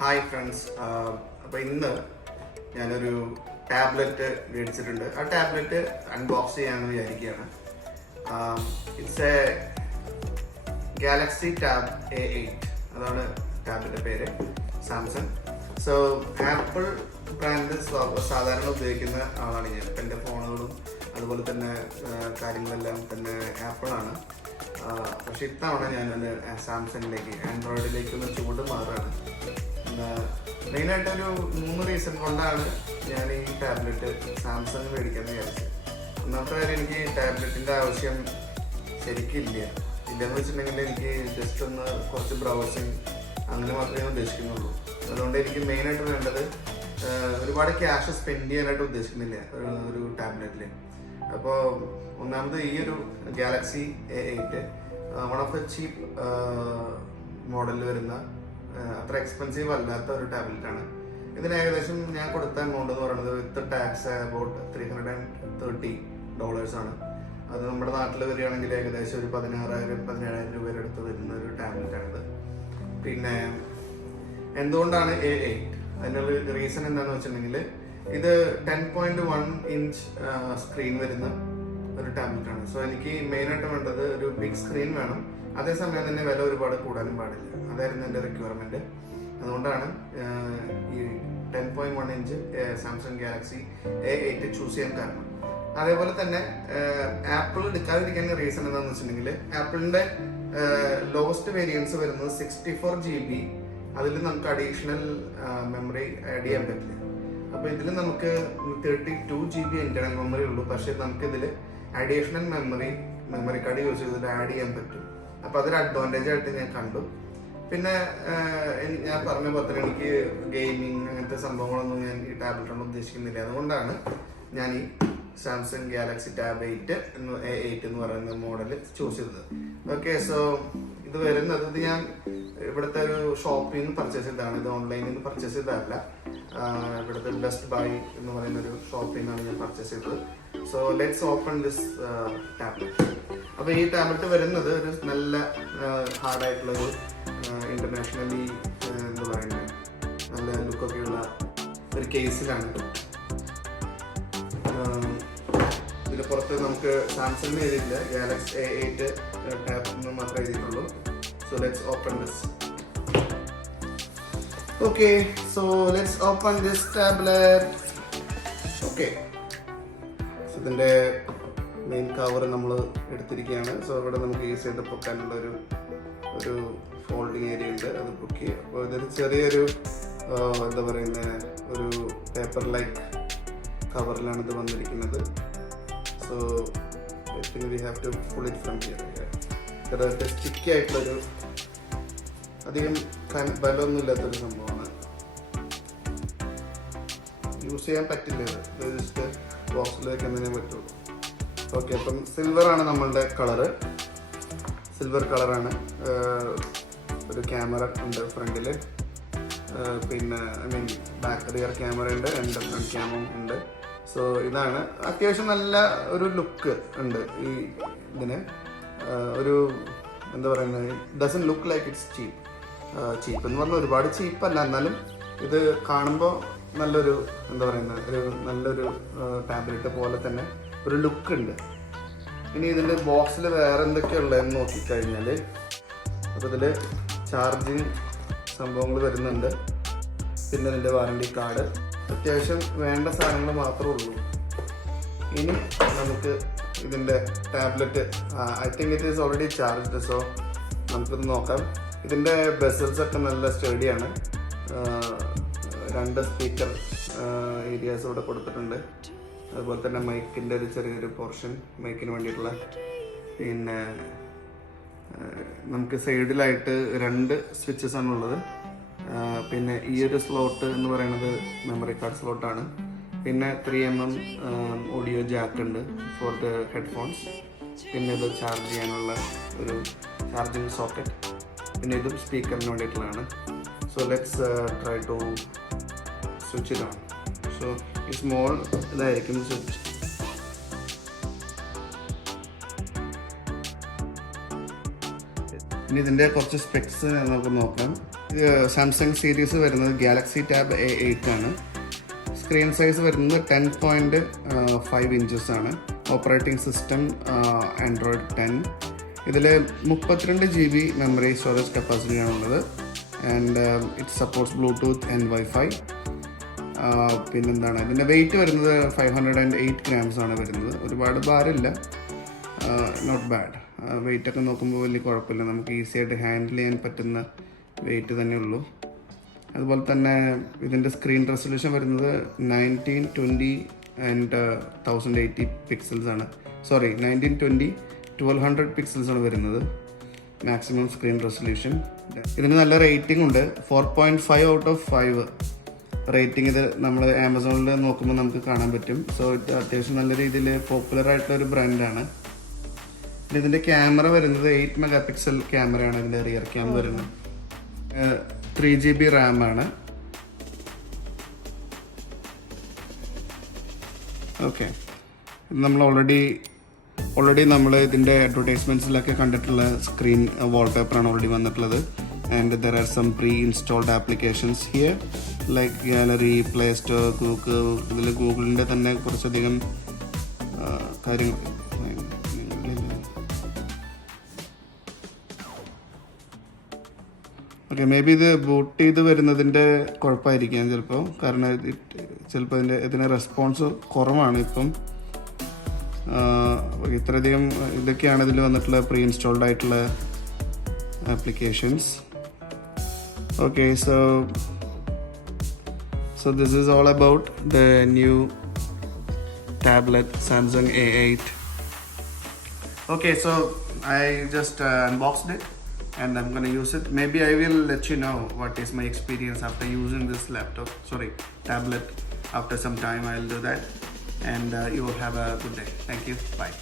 Hi friends. അപ്പോൾ ഇന്ന് ഞാനൊരു ടാബ്ലറ്റ് മേടിച്ചിട്ടുണ്ട്. ആ ടാബ്ലറ്റ് അൺബോക്സ് ചെയ്യാമെന്ന് വിചാരിക്കുകയാണ്. It's A Galaxy tab A8. അതാണ് ടാബ്ലറ്റിൻ്റെ പേര്, സാംസങ്. സോ ആപ്പിൾ ബ്രാൻഡ് സാധാരണ ഉപയോഗിക്കുന്ന ആളാണ് ഞാൻ. ഇപ്പം എൻ്റെ ഫോണുകളും അതുപോലെ തന്നെ കാര്യങ്ങളെല്ലാം തന്നെ ആപ്പിളാണ്. പക്ഷെ ഇത്തവണ ഞാനൊന്ന് സാംസങ്ങിലേക്ക്, ആൻഡ്രോയിഡിലേക്ക് ഒന്ന് ചൂട് മാറുകയാണ്. മെയിനായിട്ടൊരു 3 റീസൺ കൊണ്ടാണ് ഞാൻ ഈ ടാബ്ലറ്റ് സാംസങ് മേടിക്കാമെന്ന് വിചാരിച്ചത്. ഒന്നാമത്തെ കാര്യം, എനിക്ക് ടാബ്ലറ്റിൻ്റെ ആവശ്യം ശരിക്കില്ല. ഇല്ലെന്ന് വെച്ചിട്ടുണ്ടെങ്കിൽ എനിക്ക് ജസ്റ്റ് ഒന്ന് കുറച്ച് ബ്രൗസിങ് അങ്ങനെ മാത്രമേ ഉദ്ദേശിക്കുന്നുള്ളൂ. അതുകൊണ്ട് എനിക്ക് മെയിനായിട്ട് വേണ്ടത്, ഒരുപാട് ക്യാഷ് സ്പെൻഡ് ചെയ്യാനായിട്ട് ഉദ്ദേശിക്കുന്നില്ല ഒരു ടാബ്ലറ്റിൽ. അപ്പോൾ ഒന്നാമത് ഈ ഒരു Galaxy A8 one of a cheap മോഡലിൽ വരുന്ന, അത്ര എക്സ്പെൻസീവ് അല്ലാത്ത ഒരു ടാബ്ലറ്റാണ്. ഇതിന് ഏകദേശം ഞാൻ കൊടുത്ത എമൗണ്ട് എന്ന് പറയുന്നത് വിത്ത് ടാക്സ് അബൌട്ട് $330 ആണ്. അത് നമ്മുടെ നാട്ടിൽ വരികയാണെങ്കിൽ ഏകദേശം ഒരു 16,000-17,000 രൂപയുടെ അടുത്ത് വരുന്ന ഒരു ടാബ്ലറ്റാണിത്. പിന്നെ എന്തുകൊണ്ടാണ് A8? അതിനുള്ള റീസൺ എന്താണെന്ന് വെച്ചിട്ടുണ്ടെങ്കിൽ, ഇത് 10.1 ഇഞ്ച് സ്ക്രീൻ വരുന്ന ഒരു ടാബ്ലറ്റാണ്. സോ എനിക്ക് മെയിനായിട്ട് വേണ്ടത് ഒരു ബിഗ് സ്ക്രീൻ വേണം. അതേസമയം തന്നെ വില ഒരുപാട് കൂടാനും പാടില്ല. അതായിരുന്നു എൻ്റെ റിക്വയർമെൻറ്റ്. അതുകൊണ്ടാണ് ഈ 10.1 inch Samsung Galaxy A8 choose ചെയ്യാൻ കാരണം. അതേപോലെ തന്നെ ആപ്പിൾ എടുക്കാതിരിക്കുന്ന റീസൺ എന്താണെന്ന് വെച്ചിട്ടുണ്ടെങ്കിൽ, ആപ്പിളിൻ്റെ ലോവസ്റ്റ് വേരിയൻസ് വരുന്നത് 64 GB. അതിൽ നമുക്ക് അഡീഷണൽ മെമ്മറി ആഡ് ചെയ്യാൻ പറ്റില്ല. അപ്പോൾ ഇതിൽ നമുക്ക് 32 GB ഇന്റർണൽ മെമ്മറി ഉള്ളൂ. പക്ഷേ നമുക്കിതിൽ അഡീഷണൽ മെമ്മറി കാർഡ് യൂസ് ചെയ്തിട്ട് ആഡ് ചെയ്യാൻ പറ്റും. അപ്പോൾ അതൊരു അഡ്വാൻറ്റേജ് ആയിട്ട് ഞാൻ കണ്ടു. പിന്നെ ഞാൻ പറഞ്ഞ പോലെ തന്നെ എനിക്ക് ഗെയിമിങ് അങ്ങനത്തെ സംഭവങ്ങളൊന്നും ഞാൻ ഈ ടാബ്ലറ്റിനോട് ഉദ്ദേശിക്കുന്നില്ല. അതുകൊണ്ടാണ് ഞാൻ ഈ സാംസങ് ഗാലക്സി ടാബ് A8 എന്ന് പറയുന്ന മോഡൽ ചൂസ് ചെയ്തത്. ഓക്കെ, സോ ഇത് വരുന്നത്, ഇത് ഞാൻ ഇവിടുത്തെ ഒരു ഷോപ്പിൽ നിന്ന് പർച്ചേസ് ചെയ്തതാണ്. ഇത് ഓൺലൈനിൽ നിന്ന് പർച്ചേസ് ചെയ്തതല്ല. ഇവിടുത്തെ ബെസ്റ്റ് ബൈ എന്ന് പറയുന്ന ഒരു ഷോപ്പിൽ നിന്നാണ് ഞാൻ പർച്ചേസ് ചെയ്തത്. So let's open this tablet. അപ്പോൾ ഈ ടാബ്ലറ്റ് വരുന്നത് ഒരു നല്ല ഹാർഡായിട്ടുള്ളൊരു ഇന്റർനാഷണലി എന്താ പറയുന്നത്, നല്ല ലുക്കൊക്കെയുള്ള ഒരു കേസിലാണ്. ഇതിന് പുറത്ത് നമുക്ക് സാംസങ്ങിന് എഴുതിയില്ല, ഗാലക്സി A8 ടാബ് എന്ന് മാത്രമേ എഴുതിയിട്ടുള്ളൂ. So let's open this. Okay, so let's open this tablet. Okay, so ഇതിൻ്റെ മെയിൻ കവർ നമ്മൾ എടുത്തിരിക്കുകയാണ്. സോ ഇവിടെ നമുക്ക് ഈസി ആയിട്ട് പൊക്കാനുള്ള ഒരു ഫോൾഡിങ് ഏരിയ ഉണ്ട്, അത് പൊക്കി. അപ്പോൾ ഇതൊരു ചെറിയൊരു എന്താ പറയുന്നത്, ഒരു പേപ്പർ ലൈക്ക് കവറിലാണ് ഇത് വന്നിരിക്കുന്നത്. So I think we have to pull it from here. ഇത് സ്റ്റിക്കി ആയിട്ടുള്ളൊരു, അധികം ബലമൊന്നും ഇല്ലാത്തൊരു സംഭവമാണ്. യൂസ് ചെയ്യാൻ പറ്റില്ല. ഇത് ജസ്റ്റ് ബോക്സിലേക്ക് എന്തിനേ പറ്റുള്ളൂ. ഓക്കെ, അപ്പം സിൽവറാണ് നമ്മളുടെ കളറ്. സിൽവർ കളറാണ്. ഒരു ക്യാമറ ഉണ്ട് ഫ്രണ്ടിൽ. പിന്നെ ബാക്ക് റിയർ ക്യാമറ ഉണ്ട്, രണ്ട് ഫ്രണ്ട് ക്യാമറ ഉണ്ട്. സോ ഇതാണ് അത്യാവശ്യം നല്ല ഒരു ലുക്ക് ഉണ്ട് ഈ ഇതിന്. ഒരു എന്താ പറയുന്നത്, ഡസൻ ലുക്ക് ലൈക്ക് ഇറ്റ്സ് ചീപ്പ്. ചീപ്പ് എന്ന് പറഞ്ഞാൽ ഒരുപാട് ചീപ്പല്ല, എന്നാലും ഇത് കാണുമ്പോൾ നല്ലൊരു എന്താ പറയുന്നത്, ഒരു നല്ലൊരു ടാബ്ലറ്റ് പോലെ തന്നെ ഒരു ലുക്ക് ഉണ്ട്. ഇനി ഇതിൻ്റെ ബോക്സിൽ വേറെ എന്തൊക്കെയുള്ളതെന്ന് നോക്കിക്കഴിഞ്ഞാൽ, അപ്പോൾ ഇതിൽ ചാർജിങ് സംഭവങ്ങൾ വരുന്നുണ്ട്. പിന്നെ ഇതിൻ്റെ വാറണ്ടി കാർഡ്, അത്യാവശ്യം വേണ്ട സാധനങ്ങൾ മാത്രമേ ഉള്ളൂ. ഇനി നമുക്ക് ഇതിൻ്റെ tablet, I think it is already charged. So നമുക്കിത് നോക്കാം. ഇതിൻ്റെ ബെസൽസ് ഒക്കെ നല്ല സ്റ്റഡിയാണ്. 2 സ്പീക്കർ ഏരിയാസ് ഇവിടെ കൊടുത്തിട്ടുണ്ട്. അതുപോലെ തന്നെ മൈക്കിൻ്റെ ഒരു ചെറിയൊരു പോർഷൻ മൈക്കിന് വേണ്ടിയിട്ടുള്ള. പിന്നെ നമുക്ക് സൈഡിലായിട്ട് 2 സ്വിച്ചസ് ആണുള്ളത്. പിന്നെ ഈ ഒരു സ്ലോട്ട് എന്ന് പറയുന്നത് മെമ്മറി കാർഡ് സ്ലോട്ടാണ്. പിന്നെ 3mm ഓഡിയോ ജാക്ക് ഉണ്ട് ഫോർ ദ ഹെഡ്ഫോൺസ്. പിന്നെ ഇത് ചാർജ് ചെയ്യാനുള്ള ഒരു ചാർജിങ് സോക്കറ്റ്. പിന്നെ ഇതും സ്പീക്കറിന് വേണ്ടിയിട്ടുള്ളതാണ്. So let's try to switch it on. So ഈ സ്മോൾ ഇതായിരിക്കും സ്വിച്ച്. ഇനി ഇതിൻ്റെ കുറച്ച് സ്പെക്സ് നമുക്ക് നോക്കാം. സാംസങ് സീരീസ് വരുന്നത് ഗാലക്സി ടാബ് A8 ആണ്. സ്ക്രീൻ സൈസ് വരുന്നത് 10.5 ഇഞ്ചസ് ആണ്. Operating system Android 10. ഇതിൽ 32 GB മെമ്മറി സ്റ്റോറേജ് കപ്പാസിറ്റിയാണുള്ളത്. And it supports Bluetooth and wifi. പിന്നെന്താണ്, ഇതിൻ്റെ വെയിറ്റ് വരുന്നത് 508 grams ആണ് വരുന്നത്. ഒരുപാട് ഭാരമില്ല, നോട്ട് ബാഡ്. വെയിറ്റൊക്കെ നോക്കുമ്പോൾ വലിയ കുഴപ്പമില്ല, നമുക്ക് ഈസി ആയിട്ട് ഹാൻഡിൽ ചെയ്യാൻ പറ്റുന്ന വെയിറ്റ് തന്നെ ഉള്ളൂ. അതുപോലെ തന്നെ ഇതിൻ്റെ സ്ക്രീൻ റെസൊല്യൂഷൻ വരുന്നത് 1920 ആൻഡ് 1080 പിക്സൽസ് ആണ്. 1920 1200 പിക്സൽസ് ആണ് വരുന്നത് മാക്സിമം സ്ക്രീൻ റെസൊല്യൂഷൻ. ഇതിന് നല്ല റേറ്റിംഗ് ഉണ്ട്, 4.5 ഔട്ട് ഓഫ് 5 റേറ്റിംഗ്. ഇത് നമ്മൾ ആമസോണിൽ നോക്കുമ്പോൾ നമുക്ക് കാണാൻ പറ്റും. സോ ഇത് അത്യാവശ്യം നല്ല രീതിയിൽ പോപ്പുലർ ആയിട്ടുള്ള ഒരു ബ്രാൻഡാണ്. പിന്നെ ഇതിൻ്റെ ക്യാമറ വരുന്നത് 8 മെഗാപിക്സൽ ക്യാമറയാണ് ഇതിൻ്റെ റിയർ ക്യാം വരുന്നത്. 3 GB റാം ആണ്. ഓക്കെ, നമ്മൾ ഓൾറെഡി നമ്മൾ ഇതിൻ്റെ അഡ്വർടൈസ്മെൻറ്റ്സിലൊക്കെ കണ്ടിട്ടുള്ള സ്ക്രീൻ വാൾപേപ്പറാണ് ഓൾറെഡി വന്നിട്ടുള്ളത്. And there are some pre installed applications here like gallery, play store, Google. ഇതിൽ ഗൂഗിളിൻ്റെ തന്നെ കുറച്ചധികം കാര്യങ്ങൾ. ഓക്കെ, മേ ബി ഇത് ബൂട്ട് ചെയ്ത് വരുന്നതിൻ്റെ കുഴപ്പമായിരിക്കാം ചിലപ്പോൾ, കാരണം ചിലപ്പോൾ ഇതിന് റെസ്പോൺസ് കുറവാണ് ഇപ്പം. ഇത്രയധികം ഇതൊക്കെയാണ് ഇതിൽ വന്നിട്ടുള്ള പ്രീ ഇൻസ്റ്റാൾഡ് ആയിട്ടുള്ള applications. Okay, so this is all about the new tablet Samsung A8. Okay, so I just unboxed it and I'm going to use it. Maybe I will let you know what is my experience after using this tablet. After some time I'll do that, and you will have a good day. Thank you. Bye.